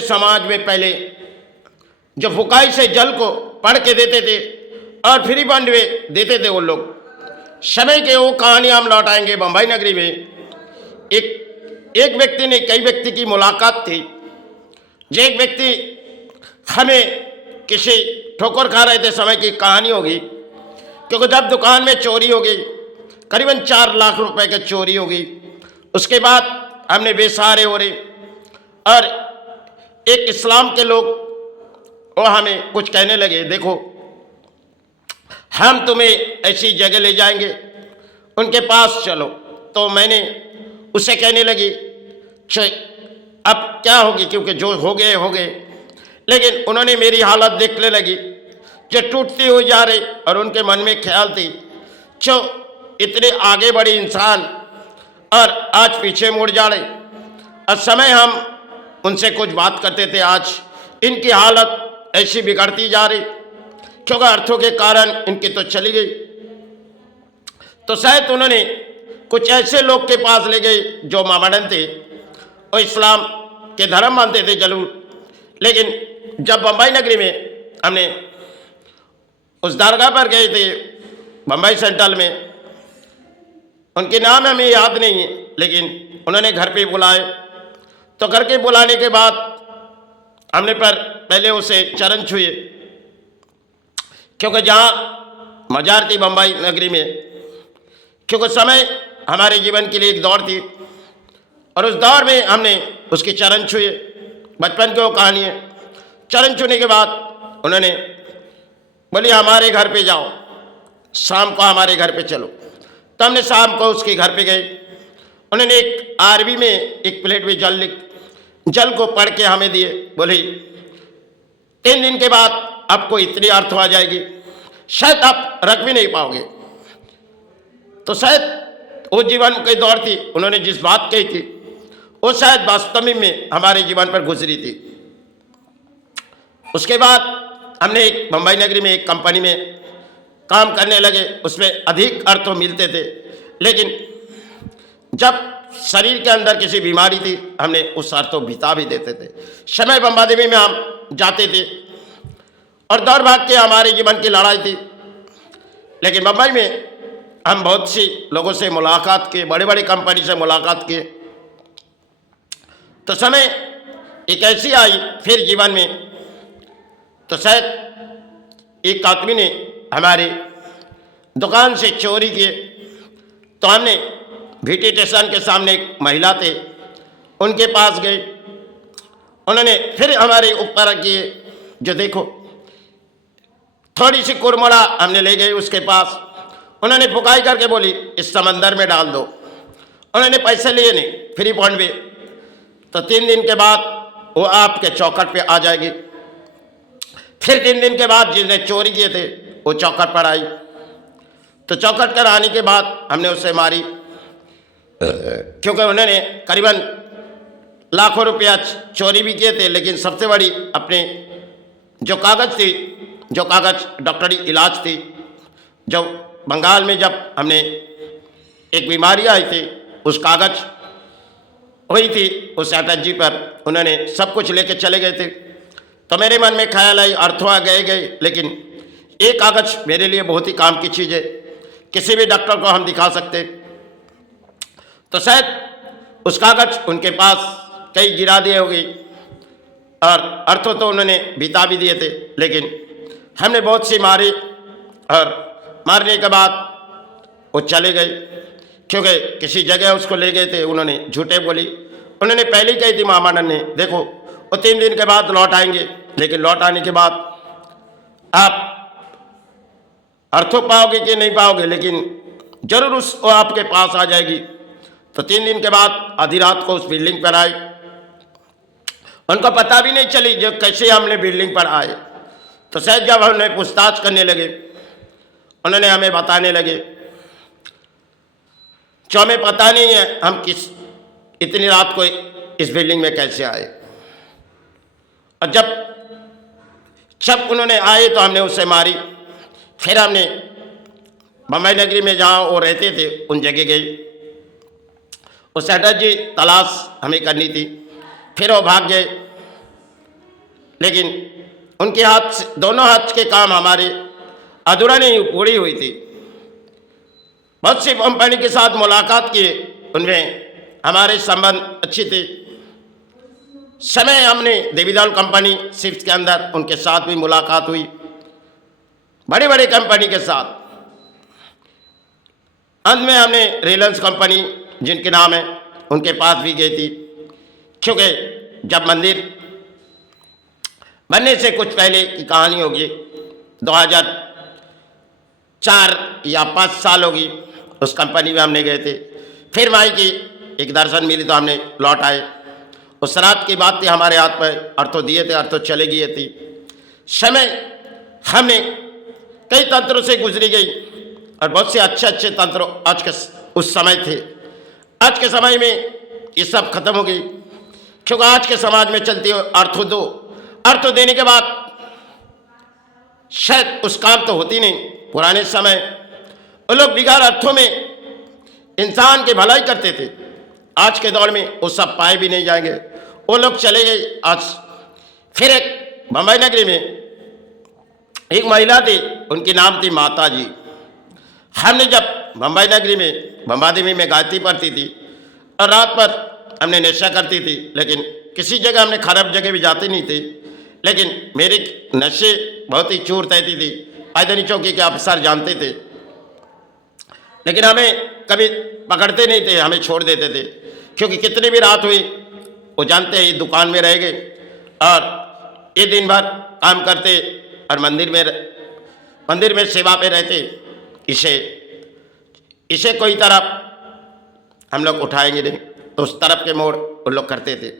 समाज में पहले जो फुकाई से जल को पढ़ के देते थे और फ्री फंड में देते थे वो लोग, समय के वो कहानी हम लौटाएंगे। बम्बई नगरी में एक व्यक्ति ने कई व्यक्ति की मुलाकात थी। जो एक व्यक्ति हमें किसी ठोकर खा रहे थे, समय की कहानी होगी, क्योंकि जब दुकान में चोरी हो गई, करीबन 4 लाख रुपए की चोरी हो गई, उसके बाद हमने बेसहारे हो रहे और एक इस्लाम के लोग वो हमें कुछ कहने लगे, देखो हम तुम्हें ऐसी जगह ले जाएंगे, उनके पास चलो। तो मैंने उससे कहने लगी अब क्या होगी, क्योंकि जो हो गए हो गए। लेकिन उन्होंने मेरी हालत देखने लगी जो टूटती हुई जा रही, और उनके मन में ख्याल थी जो इतने आगे बढ़े इंसान और आज पीछे मुड़ जा रहे। और समय हम उनसे कुछ बात करते थे, आज इनकी हालत ऐसी बिगड़ती जा रही, क्योंकि अर्थों के कारण इनकी तो चली गई। तो शायद उन्होंने कुछ ऐसे लोग के पास ले गए जो मामडन थे और इस्लाम के धर्म मानते थे जरूर। लेकिन जब बम्बई नगरी में हमने उस दरगाह पर गए थे बम्बई सेंट्रल में, उनके नाम हमें याद नहीं है, लेकिन उन्होंने घर पे बुलाए। तो घर के बुलाने के बाद हमने पहले उसे चरण छुए, क्योंकि जहाँ मजार थी बम्बई नगरी में, क्योंकि समय हमारे जीवन के लिए एक दौर थी और उस दौर में हमने उसके चरण छुए। बचपन की वो कहानी है। चरण छूने के बाद उन्होंने बोली हमारे घर पे जाओ, शाम को हमारे घर पे चलो। तो हमने शाम को उसके घर पे गए। उन्होंने एक अरबी में एक प्लेट में जल को पढ़ के हमें दिए। बोले 3 दिन के बाद आपको इतनी अर्थ आ जाएगी, शायद आप रख भी नहीं पाओगे। तो शायद वो जीवन की दौर थी, उन्होंने जिस बात कही थी वो शायद वास्तव में हमारे जीवन पर गुजरी थी। उसके बाद हमने एक बम्बई नगरी में एक कंपनी में काम करने लगे, उसमें अधिक अर्थ मिलते थे। लेकिन जब शरीर के अंदर किसी बीमारी थी, हमने उस अर्थ बिता भी देते थे। समय बम्बई में हम जाते थे और दौड़ भाग के हमारे जीवन की लड़ाई थी। लेकिन बम्बई में हम बहुत सी लोगों से मुलाकात किए, बड़े बड़े कंपनी से मुलाकात किए। तो समय एक ऐसी आई फिर जीवन में, तो शायद एक आदमी ने हमारी दुकान से चोरी किए। तो हमने भीटी स्टेशन के सामने एक महिला थे, उनके पास गए। उन्होंने फिर हमारे ऊपर किए, जो देखो थोड़ी सी कुरमुड़ा हमने ले गए उसके पास। उन्होंने फुकाई करके बोली इस समंदर में डाल दो। उन्होंने पैसे लिए नहीं, फ्री फंड में। तो 3 दिन के बाद वो आपके चौखट पे आ जाएगी। फिर 3 दिन के बाद जिसने चोरी किए थे वो चौखट पर आई। तो चौखट पर आने के बाद हमने उसे मारी, क्योंकि उन्होंने करीबन लाखों रुपया चोरी भी किए थे। लेकिन सबसे बड़ी अपने जो कागज़ थी, जो कागज़ डॉक्टरी इलाज थी, जो बंगाल में जब हमने एक बीमारी आई थी उस कागज़ हुई थी उस अटैची पर, उन्होंने सब कुछ लेके चले गए थे। तो मेरे मन में ख्याल आई अर्थवा गए, लेकिन एक कागज़ मेरे लिए बहुत ही काम की चीज़ है, किसी भी डॉक्टर को हम दिखा सकते। तो शायद उस कागज़ उनके पास कई गिरा दिए होगी और अर्थों तो उन्होंने बिता भी दिए थे। लेकिन हमने बहुत सी मारी और मारने के बाद वो चले गए, क्योंकि किसी जगह उसको ले गए थे। उन्होंने झूठे बोली। उन्होंने पहले ही कही थी मामानन ने, देखो वो 3 दिन के बाद लौट आएंगे, लेकिन लौट आने के बाद आप अर्थों पाओगे कि नहीं पाओगे, लेकिन जरूर वो आपके पास आ जाएगी। तो 3 दिन के बाद आधी रात को उस बिल्डिंग पर आए। उनको पता भी नहीं चली जो कैसे हमने बिल्डिंग पर आए। तो शायद जब हमने पूछताछ करने लगे, उन्होंने हमें बताने लगे जो हमें पता नहीं है हम इतनी रात को इस बिल्डिंग में कैसे आए। और जब उन्होंने आए तो हमने उससे मारी। फिर हमने बम्बई नगरी में जहाँ वो रहते थे उन जगह गई, उस अटैची तलाश हमें करनी थी। फिर वो भाग गए। लेकिन उनके हाथ से, दोनों हाथ के काम हमारे अधूरा नहीं पूरी हुई थी। बहुत सी कंपनी के साथ मुलाकात किए, उनमें हमारे संबंध अच्छे थे। समय हमने देवीदाल कंपनी शिफ्ट के अंदर उनके साथ भी मुलाकात हुई, बड़ी बड़ी कंपनी के साथ। अंत में हमने रिलायंस कंपनी जिनके नाम है उनके पास भी गई थी, क्योंकि जब मंदिर बनने से कुछ पहले की कहानी होगी, 2004 या 5 साल होगी, उस कंपनी में हमने गए थे। फिर माई की एक दर्शन मिली तो हमने लौट आए। उस रात की बात थी, हमारे हाथ में अर्थो दिए थे, अर्थो चले गए थी। समय हमने कई तंत्रों से गुजरी गई और बहुत से अच्छे अच्छे तंत्र आज के उस समय थे। आज के समय में ये सब खत्म हो गई, क्योंकि आज के समाज में चलती है अर्थो दो, अर्थो देने के बाद शायद उस काम तो होती नहीं। पुराने समय वो लोग बिगाड़ अर्थों में इंसान की भलाई करते थे। आज के दौर में वो सब पाए भी नहीं जाएंगे, वो लोग चले गए। आज फिर एक बम्बई नगरी में एक महिला थी, उनकी नाम थी माता जी। हमने जब बम्बई नगरी में बम्बादेवी में गायत्री पढ़ती थी और रात पर हमने नशा करती थी, लेकिन किसी जगह हमने खराब जगह भी जाते नहीं थे, लेकिन मेरे नशे बहुत ही चूर रहती थी। आयदनी चौकी के अफसर जानते थे, लेकिन हमें कभी पकड़ते नहीं थे, हमें छोड़ देते थे, क्योंकि कितनी भी रात हुई वो जानते हैं ये दुकान में रह गए और ये दिन भर काम करते और मंदिर में सेवा पे रहते। इसे कोई तरफ हम लोग उठाएंगे नहीं, तो उस तरफ के मोड़ वो लोग करते थे।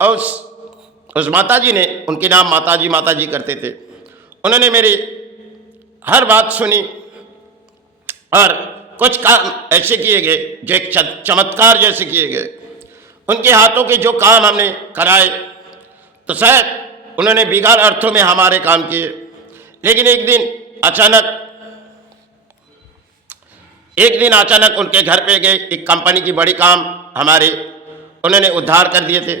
और उस माता जी ने, उनके नाम माता जी करते थे, उन्होंने मेरी हर बात सुनी और कुछ काम ऐसे किए गए जो एक चमत्कार जैसे किए गए। उनके हाथों के जो काम हमने कराए तो शायद उन्होंने बिगाड़ अर्थों में हमारे काम किए, लेकिन एक दिन अचानक उनके घर पे गए। एक कंपनी की बड़ी काम हमारे उन्होंने उद्धार कर दिए थे।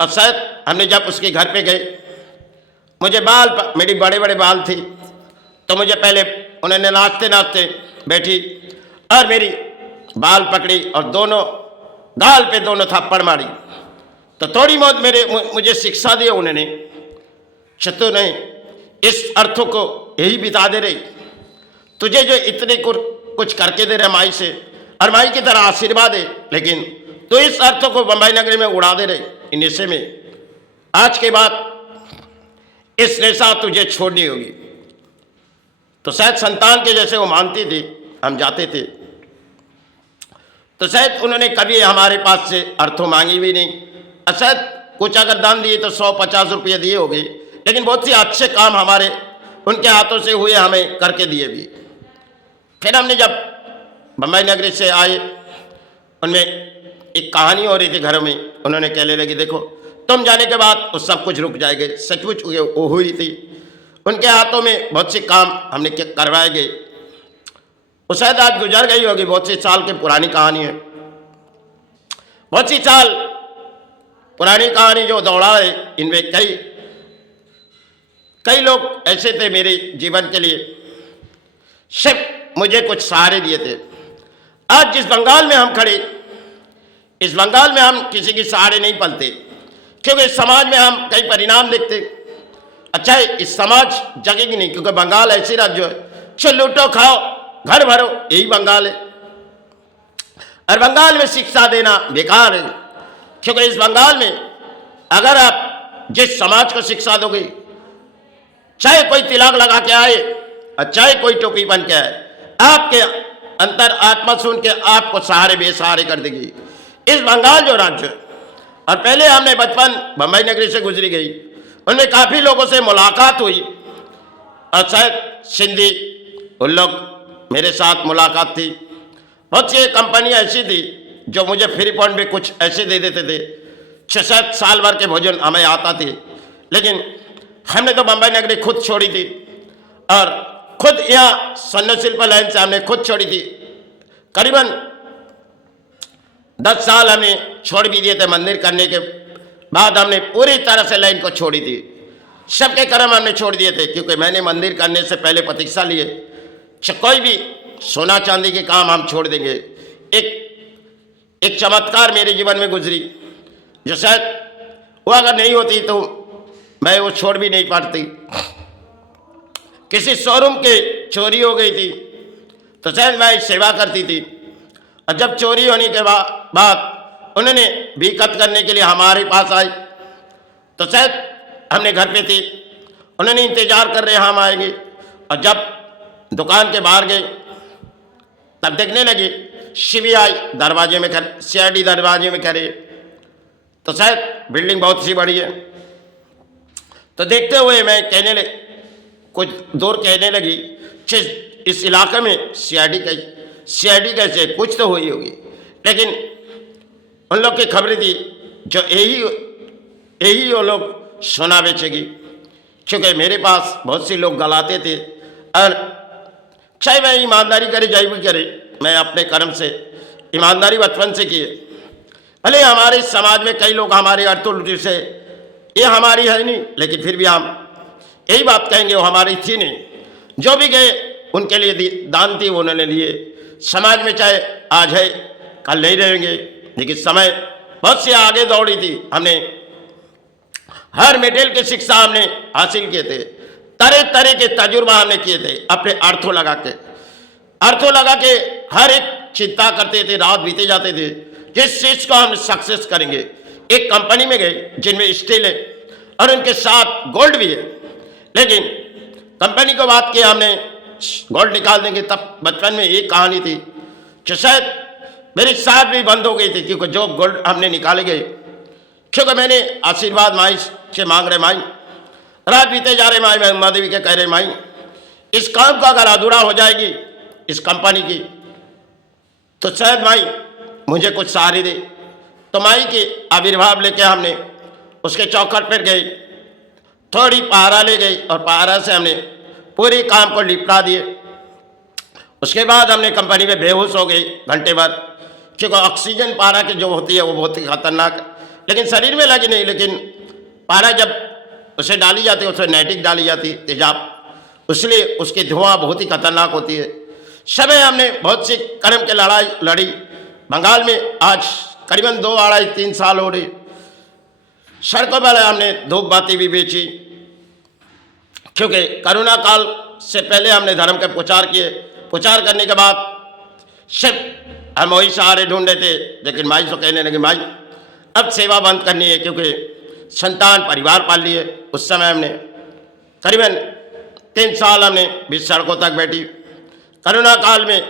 अब शायद हमने जब उसके घर पे गए, मुझे मेरी बड़े बड़े बाल थी, तो मुझे पहले उन्होंने नाचते नाचते बैठी और मेरी बाल पकड़ी और दोनों गाल पे दोनों थप्पड़ मारी। तो थोड़ी बहुत मुझे शिक्षा दी उन्होंने, चतु नहीं, इस अर्थों को यही बिता दे रही, तुझे जो इतने कुछ करके दे रहे माई से और माई की तरह आशीर्वाद है, लेकिन तो इस अर्थों को बम्बई नगरी में उड़ा दे रही नशे में। आज के बाद इस नशा तुझे छोड़नी होगी। तो शायद संतान के जैसे वो मानती थी, हम जाते थे, तो शायद उन्होंने कभी हमारे पास से अर्थों मांगी भी नहीं। और शायद कुछ अगर दान दिए तो 150 रुपये दिए होंगे, लेकिन बहुत से अच्छे काम हमारे उनके हाथों से हुए, हमें करके दिए भी। फिर हमने जब बम्बई नगरी से आए, उनमें एक कहानी हो रही थी घरों में। उन्होंने कहने लगी, देखो तुम जाने के बाद वो सब कुछ रुक जाएंगे। सचमुच वो हुई थी, उनके हाथों में बहुत से काम हमने करवाए गए। वो शायद आज गुजर गई होगी, बहुत से साल की पुरानी कहानी है, बहुत सी साल पुरानी कहानी जो दौड़ा है। इनमें कई लोग ऐसे थे मेरे जीवन के लिए, सिर्फ मुझे कुछ सहारे दिए थे। आज जिस बंगाल में हम खड़े, इस बंगाल में हम किसी की सहारे नहीं पलते, क्योंकि इस समाज में हम कई परिणाम देखते। अच्छा है इस समाज जगेगी नहीं, क्योंकि बंगाल ऐसी राज्य है, चलो लूटो खाओ घर भरो, यही बंगाल है। और बंगाल में शिक्षा देना बेकार है, क्योंकि इस बंगाल में अगर आप जिस समाज को शिक्षा दोगे, चाहे कोई तिलक लगा के आए और चाहे कोई टोपी बन के आए, आपके अंतर आत्मा सुन के आपको सहारे बेसहारे कर देगी। इस बंगाल जो राज्य, और पहले हमने बचपन बम्बई नगरी से गुजरी गई, उनमें काफ़ी लोगों से मुलाकात हुई और शायद सिंधी उन लोग मेरे साथ मुलाकात थी। बहुत सी कंपनियाँ ऐसी थी जो मुझे फ्री फंड में कुछ ऐसे दे देते थे, 6-7 साल भर के भोजन हमें आता थे। लेकिन हमने तो बम्बई नगरी खुद छोड़ी थी और खुद यहाँ स्वर्ण शिल्प लाइन से हमने खुद छोड़ी थी। करीबन 10 साल हमने छोड़ भी दिए थे मंदिर करने के बाद हमने पूरी तरह से लाइन को छोड़ी थी। सबके कर्म हमने छोड़ दिए थे, क्योंकि मैंने मंदिर करने से पहले प्रतिज्ञा लिए कोई भी सोना चांदी के काम हम छोड़ देंगे। एक चमत्कार मेरे जीवन में गुजरी, जो शायद वो अगर नहीं होती तो मैं वो छोड़ भी नहीं पाती। किसी शोरूम के चोरी हो गई थी, तो शायद मैं सेवा करती थी, और जब चोरी होने के बाद उन्होंने भीकत करने के लिए हमारे पास आई, तो शायद हमने घर पे थी, उन्होंने इंतजार कर रहे हम आएंगे, और जब दुकान के बाहर गए तब देखने लगी सीबीआई दरवाजे में खड़े, सीआईडी दरवाजे में खड़े, तो शायद बिल्डिंग बहुत सी बड़ी है। तो देखते हुए मैं कुछ दूर कहने लगी, इस इलाके में सीआईडी कैसे, कुछ तो हुई होगी। लेकिन उन लोग की खबर थी जो यही वो लोग सोना बेचेगी, क्योंकि मेरे पास बहुत से लोग गलाते थे, और चाहे मैं ईमानदारी करे जाए भी करे, मैं अपने कर्म से ईमानदारी बचपन से किए। भले हमारे समाज में कई लोग हमारे अर्थोलुटी से ये हमारी है नहीं, लेकिन फिर भी हम यही बात कहेंगे वो हमारी थी नहीं। जो भी गए उनके लिए दान थी, उन्होंने लिए। समाज में चाहे आज है कल नहीं रहेंगे, लेकिन समय बहुत सी आगे दौड़ी थी। हमने हर मेटेरियल की शिक्षा हमने हासिल किए थे, तरह तरह के तजुर्बा हमने किए थे, अपने अर्थों लगा के हर एक चिंता करते थे, रात बीते जाते थे जिस चीज को हम सक्सेस करेंगे। एक कंपनी में गए जिनमें स्टील है और उनके साथ गोल्ड भी है, लेकिन कंपनी को बात किया हमने गोल्ड निकाल देंगे। तब बचपन में एक कहानी थी जो शायद मेरी साथ भी बंद हो गई थी, क्योंकि जो गोल्ड हमने निकाले गए, क्योंकि मैंने आशीर्वाद माई से मांग रहे, माई रात बीते जा रहे, माई मैं उमा देवी के कह रहे, माई इस काम का अगर अधूरा हो जाएगी इस कंपनी की, तो शायद माई मुझे कुछ सहारे दे। तो माई के आविर्भाव लेके हमने उसके चौखट पर गए, थोड़ी पहाड़ा ले गई, और पहाड़ा से हमने पूरी काम को निपटा दिए। उसके बाद हमने कंपनी में बेहोश हो गई घंटे भर, क्योंकि ऑक्सीजन पारा की जो होती है वो बहुत ही खतरनाक, लेकिन शरीर में लगी नहीं, लेकिन पारा जब उसे डाली जाती है, उसमें नाइट्रिक डाली जाती है तेजाब, इसलिए उसकी धुआं बहुत ही खतरनाक होती है। समय हमने बहुत सी कर्म की लड़ाई लड़ी बंगाल में। आज करीबन 2-2.5-3 साल हो रही। सड़कों पर हमने धूप बाती भी बेची, क्योंकि कोरोना काल से पहले हमने धर्म के प्रचार किए। प्रचार करने के बाद सिर्फ हम वही सहारे ढूंढे थे, लेकिन माई तो कहने लगे, माई अब सेवा बंद करनी है, क्योंकि संतान परिवार पाल लिए। उस समय हमने करीबन 3 साल हमने बीच सड़कों तक बैठी। कोरोना काल में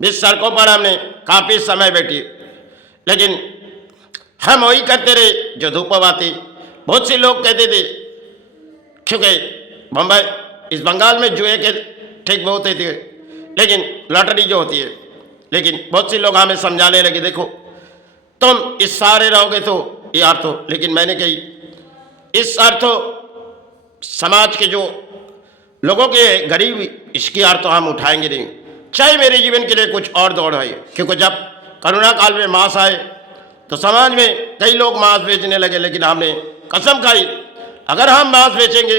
बीच सड़कों पर हमने काफ़ी समय बैठी, लेकिन हम वही करते रहे जो धूपवाती। बहुत से लोग कहते थे, क्योंकि बम्बई इस बंगाल में जुए के ठीक बहुत होती है, लेकिन लॉटरी जो होती है, लेकिन बहुत से लोग हमें समझाने लगे, देखो तुम इस सहारे रहोगे तो ये अर्थ हो, लेकिन मैंने कही इस अर्थ समाज के जो लोगों के गरीब इसकी अर्थ हम उठाएंगे नहीं, चाहे मेरे जीवन के लिए कुछ और दौड़ है। क्योंकि जब कोरोना काल में मांस आए तो समाज में कई लोग मांस बेचने लगे, लेकिन हमने कसम खाई अगर हम मांस बेचेंगे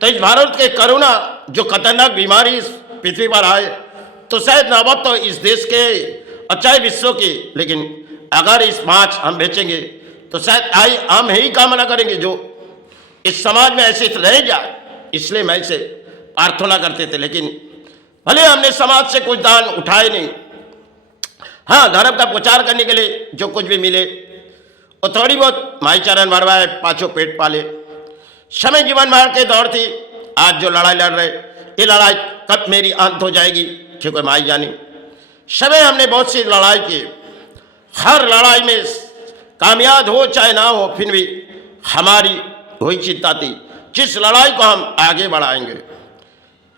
तो इस भारत के कोरोना जो खतरनाक बीमारी इस पृथ्वी पर आए तो शायद नौबत तो इस देश के और चाहे विश्व की, लेकिन अगर इस मांस हम बेचेंगे तो शायद हम यही कामना करेंगे जो इस समाज में ऐसे रह जाए। इसलिए मैं इसे प्रार्थना करते थे, लेकिन भले हमने समाज से कुछ दान उठाए नहीं, हाँ धर्म का प्रचार करने के लिए जो कुछ भी मिले वो थोड़ी बहुत माई चरण भरवाए, पाँचों पेट पाले। समय जीवन भर के दौर थी। आज जो लड़ाई लड़ रहे, ये लड़ाई कब मेरी अंत हो जाएगी, क्योंकि माई जानी। समय हमने बहुत सी लड़ाई की, हर लड़ाई में कामयाब हो चाहे ना हो, फिर भी हमारी वही चिंता थी जिस लड़ाई को हम आगे बढ़ाएंगे।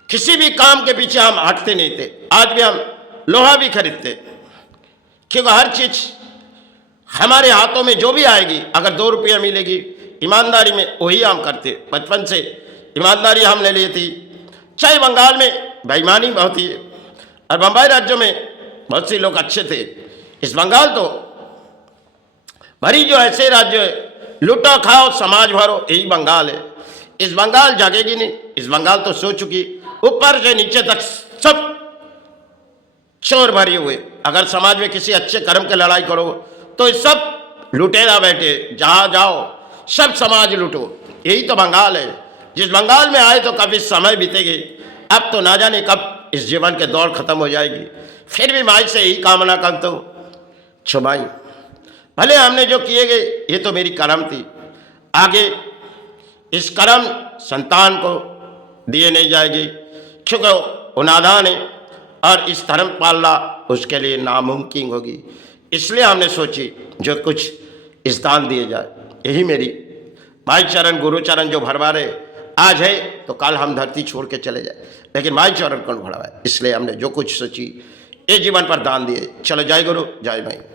किसी भी काम के पीछे हम हटते नहीं थे। आज भी हम लोहा भी खरीदते, क्योंकि हर चीज हमारे हाथों में जो भी आएगी, अगर 2 रुपया मिलेगी ईमानदारी में वही हम करते। बचपन से ईमानदारी हमने ली थी। चाहे बंगाल में बेईमानी बहुत ही, और बम्बई राज्यों में बहुत से लोग अच्छे थे। इस बंगाल तो भरी जो ऐसे राज्य लूटो खाओ समाज भरो, यही बंगाल है। इस बंगाल जागेगी नहीं, इस बंगाल तो सो चुकी, ऊपर से नीचे तक सब चोर भरे हुए। अगर समाज में किसी अच्छे कर्म की लड़ाई करो तो सब लुटेरा बैठे, जहां जाओ सब समाज लूटो, यही तो बंगाल है। जिस बंगाल में आए तो कभी समय बीतेगी, अब तो ना जाने कब इस जीवन के दौड़ खत्म हो जाएगी। फिर भी माई से यही कामना करता हूँ, छुमाई भले हमने जो किए गए ये तो मेरी कर्म थी, आगे इस कर्म संतान को दिए नहीं जाएगी, क्योंकि वो नादान है और इस धर्म पालना उसके लिए नामुमकिन होगी। इसलिए हमने सोची जो कुछ इस दान दिए जाए, यही मेरी भाई चरण गुरु चरण जो भरवारे आज है तो कल हम धरती छोड़ के चले जाए, लेकिन भाई चरण कौन भरवाए। इसलिए हमने जो कुछ सोची ये जीवन पर दान दिए। चलो जय गुरु जय भाई।